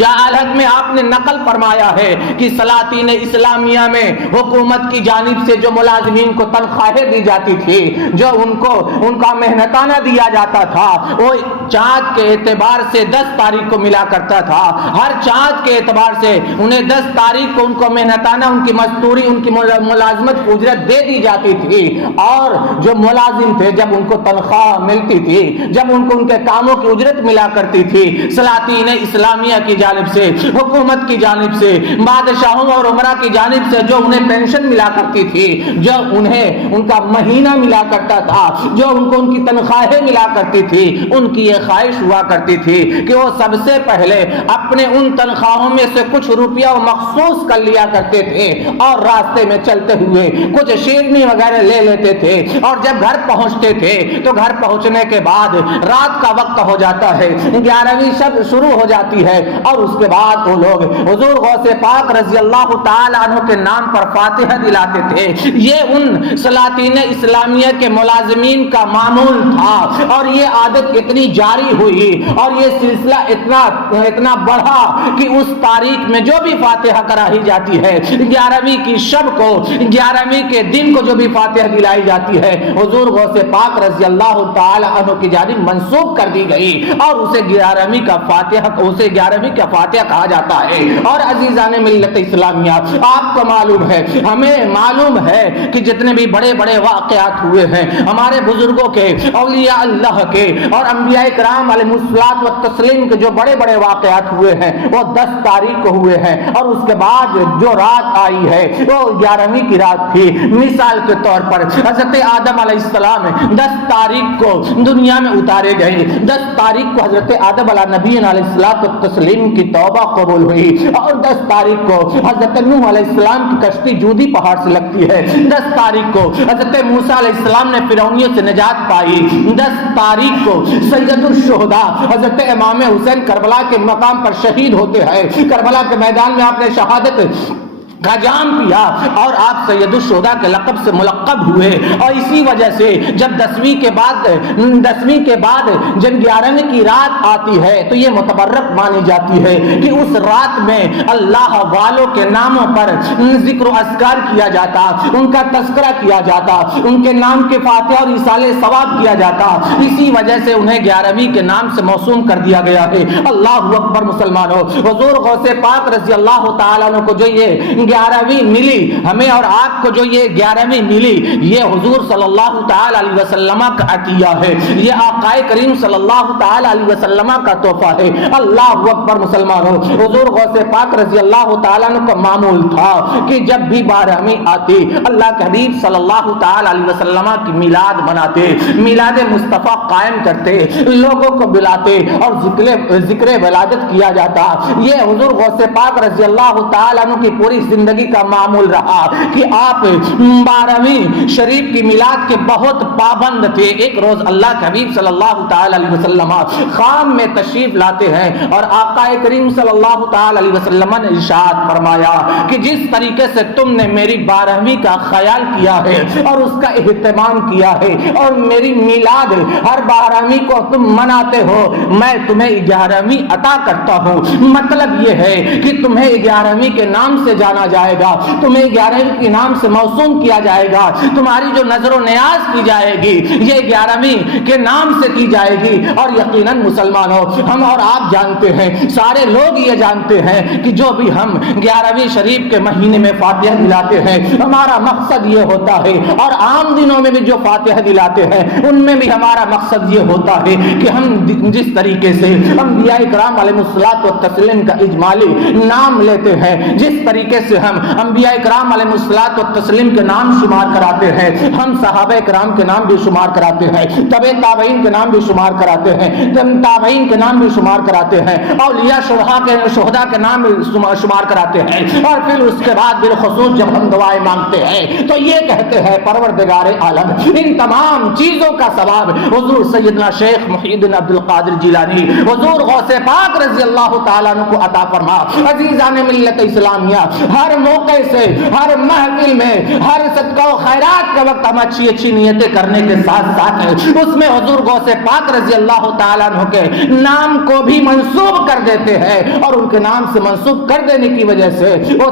جہالت میں آپ نے نقل فرمایا ہے کہ سلاطین اسلامیہ میں حکومت کی جانب سے جو ملازمین کو تنخواہیں دی جاتی تھی، جو ان کا محنتانہ دیا جاتا تھا، وہ چاند کے اعتبار سے 10 تاریخ کو ملا کرتا تھا۔ ہر چاند کے اعتبار سے انہیں 10 تاریخ کو ان کو محنتانہ، ان کی مزدوری، ان کی ملازمت کی اجرت دے دی جاتی تھی۔ اور جو ملازم تھے، جب ان کو تنخواہ ملتی تھی، جب ان کو ان کے کاموں کی اجرت ملا کرتی تھی، سلاطین اسلامیہ کی جانب سے، حکومت کی جانب سے، بادشاہوں اور عمرا کی جانب سے جو انہیں پینشن ملا کرتی تھی، جو انہیں ان کا مہینہ ملا کرتا تھا، جو ان کو ان کی تنخواہیں ملا کرتی تھی، ان کی یہ خواہش ہوا کرتی تھی کہ وہ سب سے پہلے اپنے ان تنخواہوں میں سے کچھ روپیہ مخصوص کر لیا کرتے تھے اور راستے میں چلتے ہوئے کچھ شیرنی وغیرہ لے لیتے تھے، اور جب گھر پہنچتے تھے تو گھر پہنچنے کے بعد رات کا وقت ہو جاتا ہے، 11ویں شب شروع ہو جاتی ہے، اور اس کے بعد وہ لوگ حضور غوث پاک رضی اللہ تعالی عنہ کے نام پر فاتحہ دلاتے تھے۔ یہ ان سلاطین اسلامیہ کے ملازمین کا معمول تھا، اور یہ عادت اتنی جاری ہوئی اور یہ سلسلہ اتنا بڑھا کہ اس تاریخ میں جو بھی فاتحہ کرائی جاتی ہے، 11ویں کی شب کو، 11ویں کے دن کو جو بھی فاتحہ دلائی جاتی ہے، حضور غوث پاک رضی اللہ تعالی عنہ کی جانب منسوب کر دی گئی، اور اسے 11ویں کا فاتحہ کہا جاتا ہے۔ اور عزیزان ملت اسلامیہ، آپ کو معلوم ہے، ہمیں معلوم ہے کہ جتنے بھی بڑے بڑے واقعات ہوئے ہیں ہمارے بزرگوں کے، اولیاء اللہ کے اور انبیاء کرام علیہ الصلوۃ والتسلیم کے جو بڑے بڑے واقعات ہوئے ہیں وہ 10 تاریخ کو ہوئے ہیں، اور اس کے بعد جو رات آئی ہے وہ 11ویں کی رات تھی۔ مثال کے طور پر حضرت آدم علیہ السلام 10 تاریخ کو دنیا میں اتارے گئے، 10 تاریخ کو حضرت آدم علیہ نبی علیہ الصلوۃ والتسلیم کی توبہ قبول ہوئی، اور 10 تاریخ کو حضرت نوح علیہ السلام کی کشتی جودی پہاڑ سے لگتی ہے، 10 تاریخ کو حضرت موسیٰ علیہ السلام نے فرعونیوں سے نجات پائی، 10 تاریخ کو سید الشہداء حضرت امام حسین کربلا کے مقام پر شہید ہوتے ہیں، کربلا کے میدان میں آپ نے شہادت کا جام پیا اور آپ سید الشہداء کے لقب سے ملقب ہوئے۔ اور اسی وجہ سے جب 10ویں کے بعد جب 11ویں کی رات آتی ہے تو یہ متبرک مانی جاتی ہے کہ اس رات میں اللہ والوں کے ناموں پر ذکر و اذکار کیا جاتا، ان کا تذکرہ کیا جاتا، ان کے نام کے فاتحہ اور ایصال ثواب کیا جاتا، اسی وجہ سے انہیں 11ویں کے نام سے موسوم کر دیا گیا ہے۔ اللہ اکبر مسلمانوں، حضور غوث پاک رضی اللہ تعالیٰ عنہ کو جو یہ 11ویں ملی، ہمیں اور آپ کو جو یہ 11ویں ملی، یہ حضور صلی اللہ تعالی علیہ وسلم کا عطیہ ہے، یہ آقا کریم صلی اللہ تعالی علیہ وسلم کا تحفہ ہے۔ اللہ اکبر مسلمانوں، حضور غوث پاک رضی اللہ تعالی عنہ کا معمول تھا کہ جب بھی 12ویں آتی اللہ کے حبیب صلی اللہ تعالی علیہ وسلم کی میلاد مناتے، میلاد مصطفیٰ قائم کرتے، لوگوں کو بلاتے اور ذکر ولادت کیا جاتا۔ یہ حضور غوث پاک رضی اللہ تعالی عنہ کی پوری زندگی کا معمول رہا کہ آپ 12ویں شریف کی میلاد کے بہت پابند تھے۔ ایک روز اللہ کے حبیب صلی اللہ تعالی علیہ وسلم خام میں تشریف لاتے ہیں اور آقا کریم صلی اللہ تعالی علیہ وسلم نے ارشاد فرمایا کہ جس طریقے سے تم نے میری 12ویں کا خیال کیا ہے اور اس کا اہتمام کیا ہے اور میری میلاد ہر 12ویں کو تم مناتے ہو، میں تمہیں 11ویں عطا کرتا ہوں۔ مطلب یہ ہے کہ تمہیں 11ویں کے نام سے جانا جائے گا، تمہیں 11ویں کے نام سے موسوم کیا جائے گا، تمہاری جو نظر و نیاز کی جائے گی یہ 11ویں کے نام سے کی جائے گی۔ اور یقیناً مسلمانوں، ہم اور آپ جانتے ہیں، سارے لوگ یہ جانتے ہیں کہ جو بھی ہم 11ویں شریف کے مہینے میں فاتحہ دلاتے ہیں ہمارا مقصد یہ ہوتا ہے، اور عام دنوں میں بھی جو فاتحہ دلاتے ہیں ان میں بھی ہمارا مقصد یہ ہوتا ہے کہ ہم جس طریقے سے انبیاء کرام علیہ الصلوۃ والتسلیم کا اجمالی نام لیتے ہیں، جس طریقے سے ہم انبیاء کرام علیہ الصلوۃ والتسلیم کے نام شمار کراتے ہیں، ہم صحابہ کرام کے نام بھی شمار کراتے ہیں، تبع تابعین کے نام بھی شمار کراتے ہیں، تابعین کے نام بھی شمار کراتے ہیں، اولیاء شہداء کے نام بھی شمار کراتے ہیں، اور پھر اس کے بعد بالخصوص جب ہم دعائیں مانگتے ہیں تو یہ کہتے ہیں پروردگار عالم ان تمام چیزوں کا ثواب حضور سیدنا شیخ محی الدین عبد القادر جیلانی حضور غوث پاک رضی اللہ تعالیٰ عنہ کو عطا فرما۔ عزیزان ملت اسلامیہ، ہر ہر موقع سے، ہر محفل میں، ہر صدقہ و خیرات کے وقت ہم اچھی اچھی نیتیں کرنے کے ساتھ ساتھ اس میں حضور غوث پاک رضی اللہ تعالیٰ عنہ کے نام کو بھی منسوب کر دیتے ہیں، اور ان کے نام سے منسوب کر دینے کی وجہ سے وہ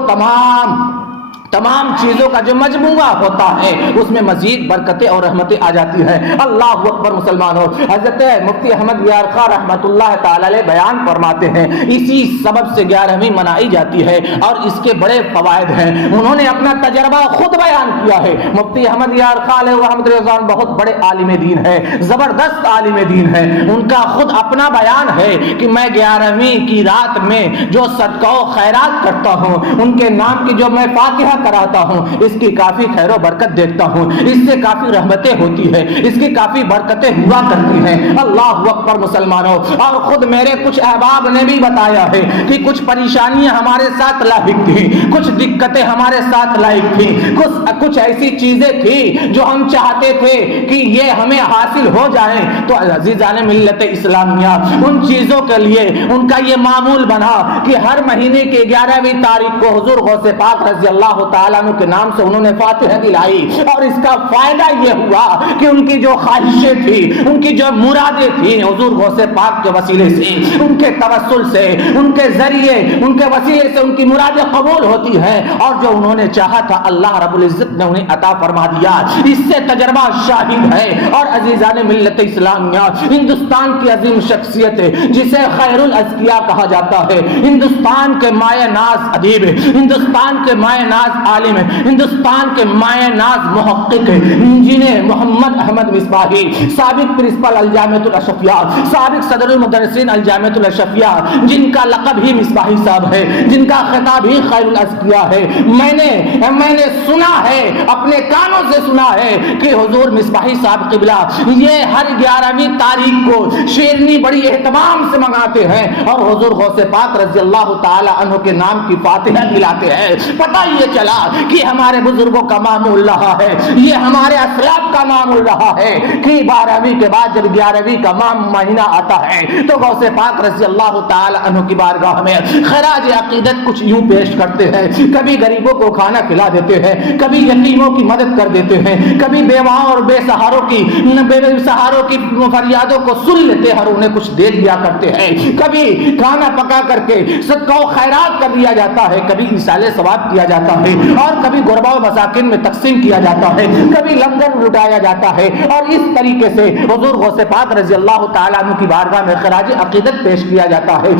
تمام چیزوں کا جو مجموعہ ہوتا ہے اس میں مزید برکتیں اور رحمتیں آ جاتی ہیں۔ اللہ اکبر مسلمانوں، حضرت مفتی احمد یار خاں رحمۃ اللہ تعالی علیہ بیان فرماتے ہیں اسی سبب سے 11ویں منائی جاتی ہے اور اس کے بڑے فوائد ہیں۔ انہوں نے اپنا تجربہ خود بیان کیا ہے۔ مفتی احمد یار خاں علیہ رحمۃ اللہ بہت بڑے عالم دین ہے، زبردست عالم دین ہے۔ ان کا خود اپنا بیان ہے کہ میں 11ویں کی رات میں جو صدقہ و خیرات کرتا ہوں، ان کے نام کی جو میں فاتحہ کراتا ہوں، اس کی کافی خیر و برکت دیکھتا ہوں، اس سے کافی رحمتیں ہوتی ہیں، اس کی کافی برکتیں ہوا کرتی ہیں۔ اللہ اکبر مسلمانوں، اور خود میرے کچھ احباب نے بھی بتایا ہے کہ کچھ پریشانیاں ہمارے ساتھ لاحق تھیں، کچھ دقتیں ہمارے ساتھ لاحق تھیں، کچھ ایسی چیزیں تھیں جو ہم چاہتے تھے کہ یہ ہمیں حاصل ہو جائیں، تو عزیزان ملت اسلامیہ ان چیزوں کے لیے ان کا یہ معمول بنا کہ ہر مہینے کے 11ویں تاریخ کو حضور غوث پاک رضی اللہ تعالیٰ عنہ کے نام سے انہوں نے فاتحہ دلائی، اور اس کا فائدہ یہ ہوا کہ ان کی جو خواہشیں تھی، ان کی جو مرادیں تھیں، حضور غوث پاک کے وسیلے سے، ان کے توسل سے، ان کے ذریعے، ان کے وسیلے سے ان کی مرادیں قبول ہوتی ہیں، اور جو انہوں نے چاہا تھا اللہ رب العزت نے انہیں عطا فرما دیا۔ اس سے تجربہ شاہد ہے۔ اور عزیزان ملت اسلامیہ، ہندوستان کی عظیم شخصیت جسے خیر الازکیاء کہا جاتا ہے، ہندوستان کے مایہ ناز ادیب، ہندوستان کے مایہ ناز عالم، ہندوستان کے مایہ ناز محقق، جنہیں محمد احمد مصباحی، سابق پرنسپل الجامعۃ الاشرفیہ، سابق صدر المدرسین الجامعۃ الاشرفیہ، جن کا لقب ہی مصباحی صاحب ہے، جن کا خطاب ہی خیر الازکیاء ہے، میں نے سنا ہے، اپنے کانوں سے سنا ہے کہ حضور مصباحی صاحب قبلہ یہ ہر 11ویں تاریخ کو شیرنی بڑی اہتمام سے منگاتے ہیں اور حضور غوث پاک رضی اللہ تعالی عنہ کے نام کی فاتحہ دلاتے ہیں۔ پتہ یہ چلا کہ ہمارے بزرگوں کا معمول رہا ہے، یہ ہمارے اسلاف کا معمول رہا ہے کہ 12ویں کے بعد جب 11ویں کا مہینہ آتا ہے تو غوث پاک رضی اللہ تعالی عنہ کی بارگاہ میں خراج عقیدت کچھ یوں پیش کرتے ہیں، کبھی غریبوں کو کھانا کھلا دیتے ہیں، کبھی یتیموں کی مدد کر دیتے ہیں، کبھی بیواؤں اور بے سہاروں کی فریادوں کو سن لیتے ہیں اور انہیں کچھ دے دیا کرتے ہیں، کبھی کھانا پکا کر کے صدقہ و خیرات کر دیا جاتا ہے، کبھی ایصال ثواب کیا جاتا ہے، اور کبھی غربا و مساکین میں تقسیم کیا جاتا ہے، کبھی لنگر لٹایا جاتا ہے، اور اس طریقے سے حضور غوث پاک رضی اللہ تعالیٰ عنہ کی بارگاہ میں خراج عقیدت پیش کیا جاتا ہے۔